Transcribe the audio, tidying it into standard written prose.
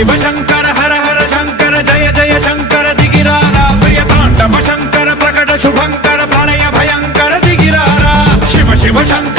शिव शंकर हर हर शंकर जय जय शंकर दिगिरारा प्रिय तांडव शंकर प्रकट शुभंकर प्रलय भयंकर दिगिरारा शिव शिव शंकर